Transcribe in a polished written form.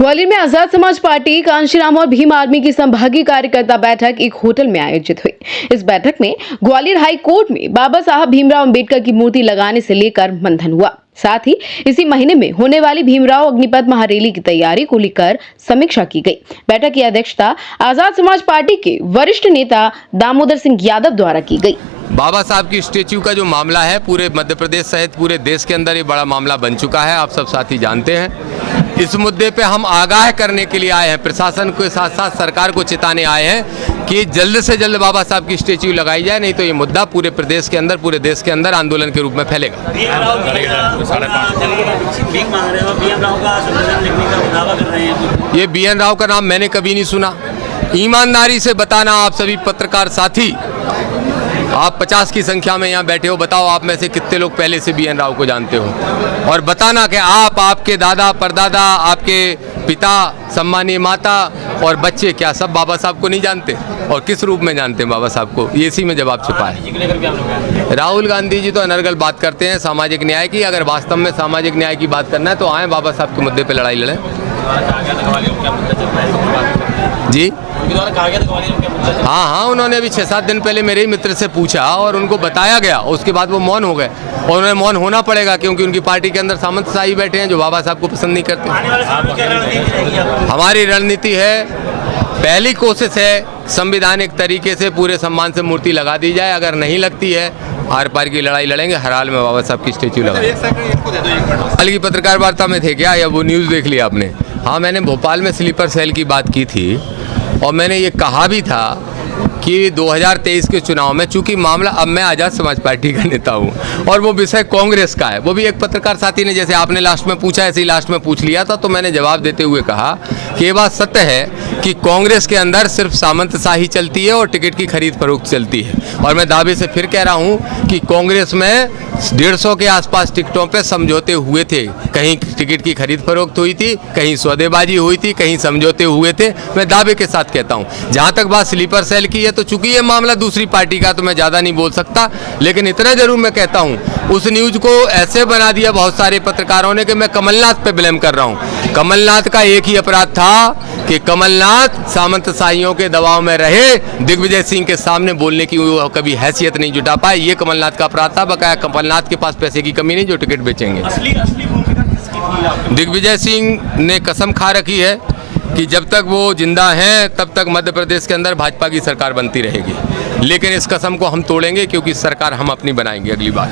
ग्वालियर में आजाद समाज पार्टी, कांशीराम और भीम आर्मी की संभागीय कार्यकर्ता बैठक एक होटल में आयोजित हुई। इस बैठक में ग्वालियर हाई कोर्ट में बाबा साहब भीमराव अंबेडकर की मूर्ति लगाने से लेकर मंथन हुआ। साथ ही इसी महीने में होने वाली भीमराव अग्निपथ महारैली की तैयारी को लेकर समीक्षा की गई। बैठक की अध्यक्षता आजाद समाज पार्टी के वरिष्ठ नेता दामोदर सिंह यादव द्वारा की गई। बाबा साहब की स्टेच्यू का जो मामला है पूरे मध्य प्रदेश सहित पूरे देश के अंदर ये बड़ा मामला बन चुका है, आप सब साथी जानते हैं। इस मुद्दे पे हम आगाह करने के लिए आए हैं, प्रशासन के साथ साथ सरकार को चेताने आए हैं कि जल्द से जल्द बाबा साहब की स्टेच्यू लगाई जाए, नहीं तो ये मुद्दा पूरे प्रदेश के अंदर, पूरे देश के अंदर आंदोलन के रूप में फैलेगा। ये BN राव का नाम मैंने कभी नहीं सुना। ईमानदारी से बताना आप सभी पत्रकार साथी, आप 50 की संख्या में यहाँ बैठे हो, बताओ आप में से कितने लोग पहले से BN राव को जानते हो, और बताना कि आप, आपके दादा परदादा, आपके पिता, सम्मानीय माता और बच्चे क्या सब बाबा साहब को नहीं जानते, और किस रूप में जानते हैं बाबा साहब को, ये इसी में जवाब छुपा है। राहुल गांधी जी तो अनर्गल बात करते हैं सामाजिक न्याय की। अगर वास्तव में सामाजिक न्याय की बात करना है तो आए बाबा साहब के मुद्दे पर लड़ाई लड़ें। जी हाँ, उन्होंने अभी 6-7 दिन पहले मेरे ही मित्र से पूछा और उनको बताया गया, उसके बाद वो मौन हो गए, और उन्हें मौन होना पड़ेगा क्योंकि उनकी पार्टी के अंदर सामंतशाही बैठे हैं जो बाबा साहब को पसंद नहीं करते। हमारी रणनीति है, पहली कोशिश है संवैधानिक तरीके से पूरे सम्मान से मूर्ति लगा दी जाए। अगर नहीं लगती है आर पार की लड़ाई लड़ेंगे, हर हाल में बाबा साहब की स्टेच्यू लगा। कल की पत्रकार वार्ता में थे क्या, या वो न्यूज़ देख लिया आपने? हाँ, मैंने भोपाल में स्लीपर सेल की बात की थी और मैंने ये कहा भी था कि 2023 के चुनाव में, चूंकि मामला, अब मैं आज़ाद समाज पार्टी का नेता हूँ और वो विषय कांग्रेस का है, वो भी एक पत्रकार साथी ने, जैसे आपने लास्ट में पूछा ऐसे ही लास्ट में पूछ लिया था, तो मैंने जवाब देते हुए कहा कि ये बात सत्य है कि कांग्रेस के अंदर सिर्फ सामंतशाही चलती है और टिकट की खरीद फरोख्त चलती है। और मैं दावे से फिर कह रहा हूँ कि कांग्रेस में 150 के आसपास टिकटों पे समझौते हुए थे, कहीं टिकट की खरीद फरोख्त हुई थी, कहीं सौदेबाजी हुई थी, कहीं समझौते हुए थे। मैं दावे के साथ कहता हूँ। जहाँ तक बात स्लीपर सेल की है, तो चूंकि ये मामला दूसरी पार्टी का, तो मैं ज़्यादा नहीं बोल सकता, लेकिन इतना जरूर मैं कहता हूँ, उस न्यूज़ को ऐसे बना दिया बहुत सारे पत्रकारों ने कि मैं कमलनाथ पे ब्लेम कर रहा हूँ। कमलनाथ का एक ही अपराध था कि कमलनाथ सामंतशाहियों के दबाव में रहे, दिग्विजय सिंह के सामने बोलने की वो कभी हैसियत नहीं जुटा पाए, ये कमलनाथ का अपराध था। बकाया कमलनाथ के पास पैसे की कमी नहीं जो टिकट बेचेंगे। दिग्विजय सिंह ने कसम खा रखी है कि जब तक वो जिंदा हैं तब तक मध्य प्रदेश के अंदर भाजपा की सरकार बनती रहेगी, लेकिन इस कसम को हम तोड़ेंगे क्योंकि सरकार हम अपनी बनाएंगे अगली बार।